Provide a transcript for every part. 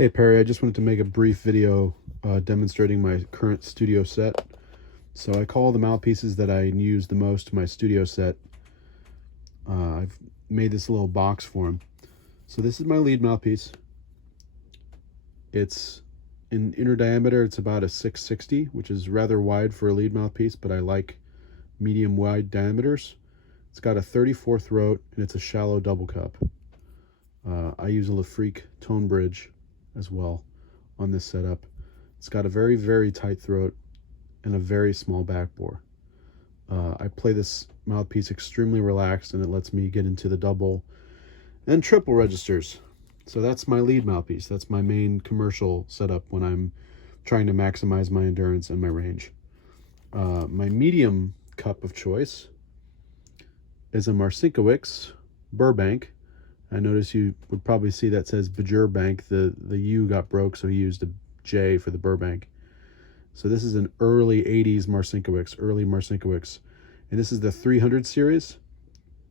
Hey Perry, I just wanted to make a brief video demonstrating my current studio set. So I call the mouthpieces that I use the most my studio set. I've made this little box for them. So this is my lead mouthpiece. It's in inner diameter, it's about a 660, which is rather wide for a lead mouthpiece, but I like medium wide diameters. It's got a 34 throat and it's a shallow double cup. I use a LaFreak tone bridge as well on this setup. It's got a very, very tight throat and a very small back bore. I play this mouthpiece extremely relaxed, and it lets me get into the double and triple registers. So that's my lead mouthpiece. That's my main commercial setup when I'm trying to maximize my endurance and my range. My medium cup of choice is a Marcinkiewicz Burbank. I notice you would probably see that says Bajurbank. The U got broke, so he used a J for the Burbank. So this is an early 80s Marcinkiewicz, early Marcinkiewicz. And this is the 300 series,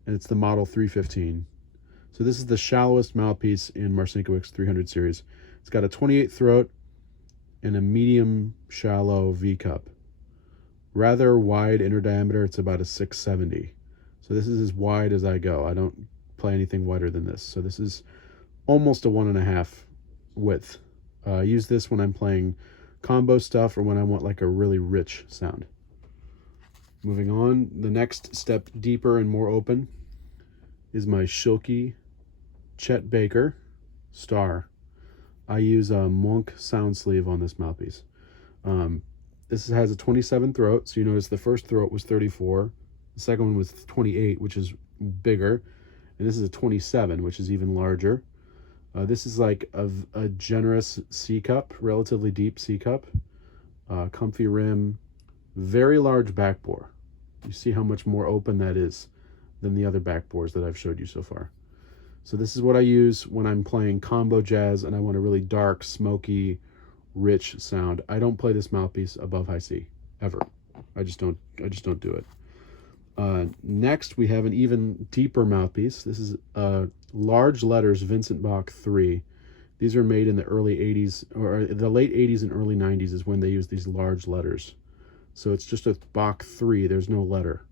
and it's the model 315. So this is the shallowest mouthpiece in Marcinkiewicz 300 series. It's got a 28 throat and a medium shallow V cup. Rather wide inner diameter, it's about a 670. So this is as wide as I go. I don't play anything wider than this. So this is almost a 1.5 width. I use this when I'm playing combo stuff or when I want like a really rich sound. Moving on, the next step deeper and more open is my Schilke Chet Baker Star. I use a Monk sound sleeve on this mouthpiece. This has a 27 throat, so you notice the first throat was 34, the second one was 28, which is bigger, and this is a 27, which is even larger. This is like a generous C cup, relatively deep C cup, comfy rim, very large back bore. You see how much more open that is than the other back bores that I've showed you so far. So this is what I use when I'm playing combo jazz and I want a really dark, smoky, rich sound. I don't play this mouthpiece above high C ever. I just don't do it. Next, we have an even deeper mouthpiece. This is large letters Vincent Bach 3. These are made in the early 80s, or the late 80s and early 90s is when they use these large letters. So it's just a Bach 3, there's no letter.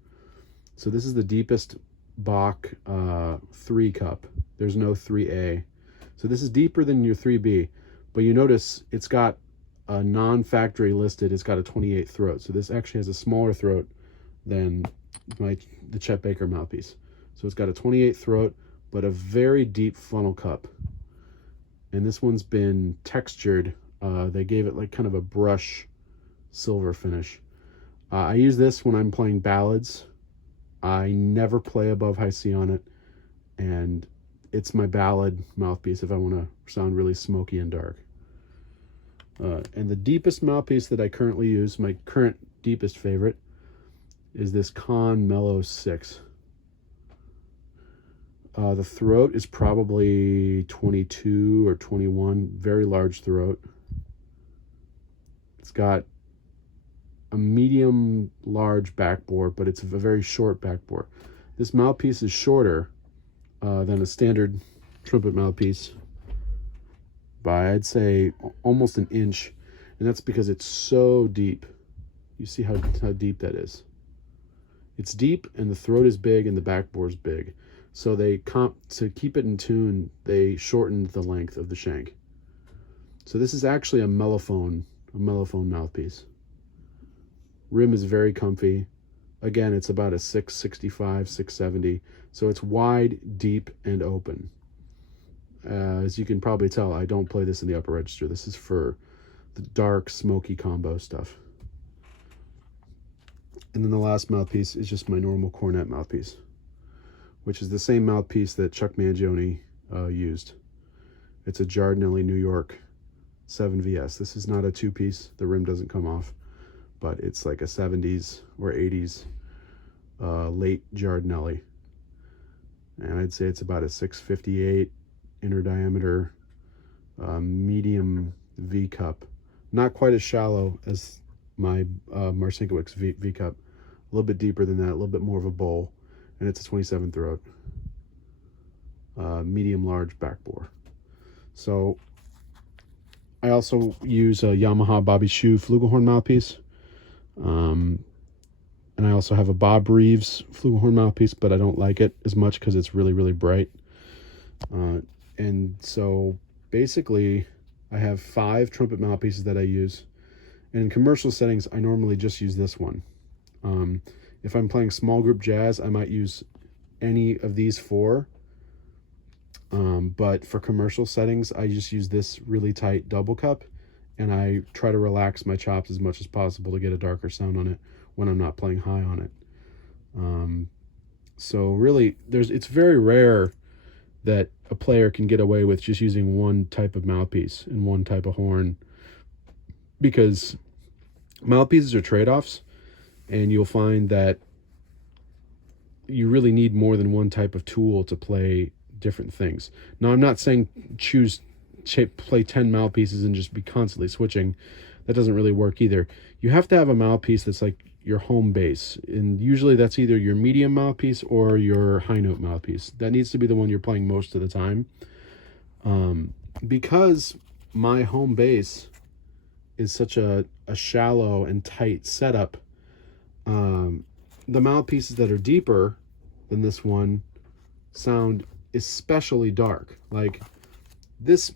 So this is the deepest Bach 3 cup. There's no 3A. So this is deeper than your 3B, but you notice it's got a non-factory listed, it's got a 28 throat. So this actually has a smaller throat than the Chet Baker mouthpiece. So it's got a 28 throat, but a very deep funnel cup. And this one's been textured. They gave it like kind of a brush silver finish. I use this when I'm playing ballads. I never play above high C on it, and it's my ballad mouthpiece if I want to sound really smoky and dark. And the deepest mouthpiece that I currently use, my current deepest favorite, is this Con Mellow 6. The throat is probably 22 or 21, very large throat. It's got a medium large backbore, but it's a very short backbore. This mouthpiece is shorter than a standard trumpet mouthpiece by, I'd say, almost an inch, and that's because it's so deep. You see how deep that is. It's deep, and the throat is big, and the backbore is big. So to keep it in tune, they shortened the length of the shank. So this is actually a mellophone mouthpiece. Rim is very comfy. Again, it's about a 665, 670. So it's wide, deep, and open. As you can probably tell, I don't play this in the upper register. This is for the dark, smoky combo stuff. And then the last mouthpiece is just my normal cornet mouthpiece, which is the same mouthpiece that Chuck Mangione used. It's a Giardinelli New York 7VS. This is not a two-piece. The rim doesn't come off, but it's like a 70s or 80s late Giardinelli. And I'd say it's about a 658 inner diameter, medium V cup. Not quite as shallow as my Marcinkiewicz V cup. A little bit deeper than that, a little bit more of a bowl. And it's a 27 throat. Medium large back bore. So I also use a Yamaha Bobby Shoe flugelhorn mouthpiece. Um, and I also have a Bob Reeves flugelhorn mouthpiece, but I don't like it as much because it's really, really bright. And so basically, I have 5 trumpet mouthpieces that I use. And in commercial settings, I normally just use this one. If I'm playing small group jazz, I might use any of these 4. But for commercial settings, I just use this really tight double cup, and I try to relax my chops as much as possible to get a darker sound on it when I'm not playing high on it. So really, it's very rare that a player can get away with just using one type of mouthpiece and one type of horn, because mouthpieces are trade-offs, and you'll find that you really need more than one type of tool to play different things. Now, I'm not saying play 10 mouthpieces and just be constantly switching. That doesn't really work either. You have to have a mouthpiece that's like your home base, and usually that's either your medium mouthpiece or your high note mouthpiece. That needs to be the one you're playing most of the time. Because my home base is such a shallow and tight setup, the mouthpieces that are deeper than this one sound especially dark. Like this,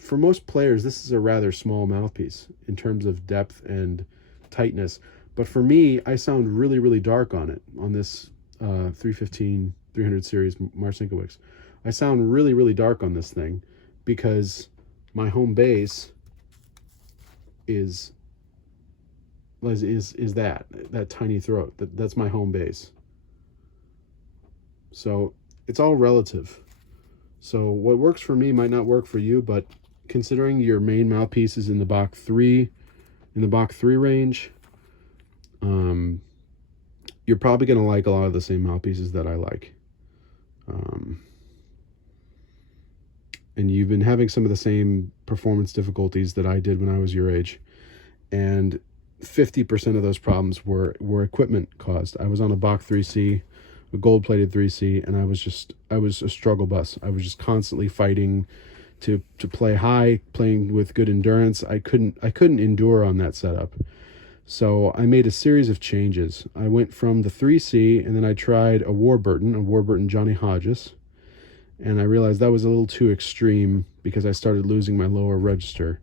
for most players, this is a rather small mouthpiece in terms of depth and tightness. But for me, I sound really, really dark on it, on this 315 300 series Marcinkiewicz. I sound really, really dark on this thing because my home base is that tiny throat. That's my home base. So it's all relative. So what works for me might not work for you, but considering your main mouthpiece is in the Bach 3 range, you're probably going to like a lot of the same mouthpieces that I like. And you've been having some of the same performance difficulties that I did when I was your age. And 50% of those problems were equipment caused. I was on a Bach 3C, a gold-plated 3C, and I was a struggle bus. I was just constantly fighting to play high, playing with good endurance. I couldn't endure on that setup. So I made a series of changes. I went from the 3C, and then I tried a Warburton Johnny Hodges, and I realized that was a little too extreme because I started losing my lower register.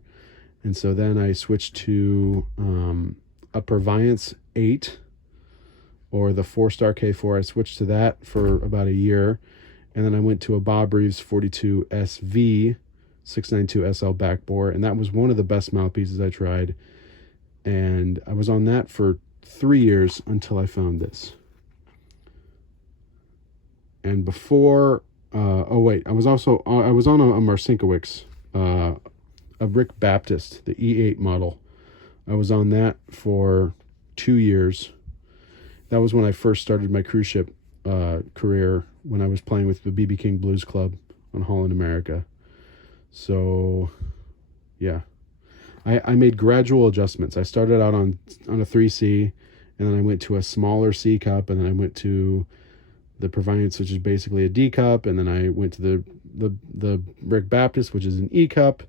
And so then I switched to a Purviance 8, or the 4-star K4. I switched to that for about a year. And then I went to a Bob Reeves 42 SV 692 SL backbore. And that was one of the best mouthpieces I tried. And I was on that for 3 years until I found this. And before, I was on a Marcinkiewicz, a Rick Baptist, the E8 model. I was on that for 2 years. That was when I first started my cruise ship career, when I was playing with the B.B. King Blues Club on Holland America. So, yeah. I made gradual adjustments. I started out on a 3C, and then I went to a smaller C cup, and then I went to the Purviance, which is basically a D cup, and then I went to the Rick Baptist, which is an E cup,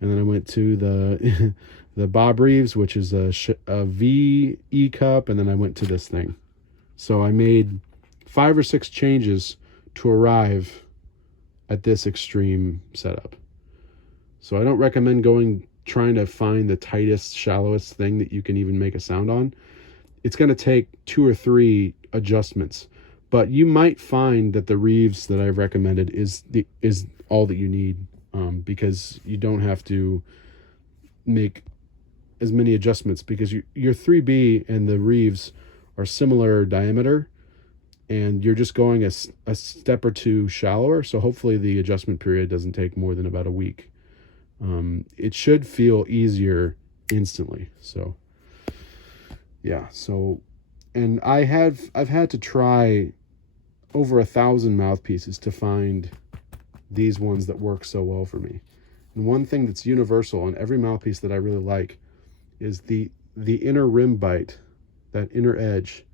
and then I went to the the Bob Reeves, which is a V E cup, and then I went to this thing. So I made 5 or 6 changes to arrive at this extreme setup. So I don't recommend trying to find the tightest, shallowest thing that you can even make a sound on. It's going to take 2 or 3 adjustments, but you might find that the Reeves that I've recommended is all that you need, because you don't have to make as many adjustments, because your 3B and the Reeves are similar diameter, and you're just going a step or 2 shallower. So hopefully the adjustment period doesn't take more than about a week. It should feel easier instantly. So yeah. So, and I've had to try over 1,000 mouthpieces to find these ones that work so well for me. And one thing that's universal on every mouthpiece that I really like is the inner rim bite, that inner edge,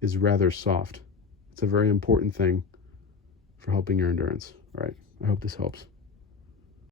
is rather soft. It's a very important thing for helping your endurance. All right. I hope this helps.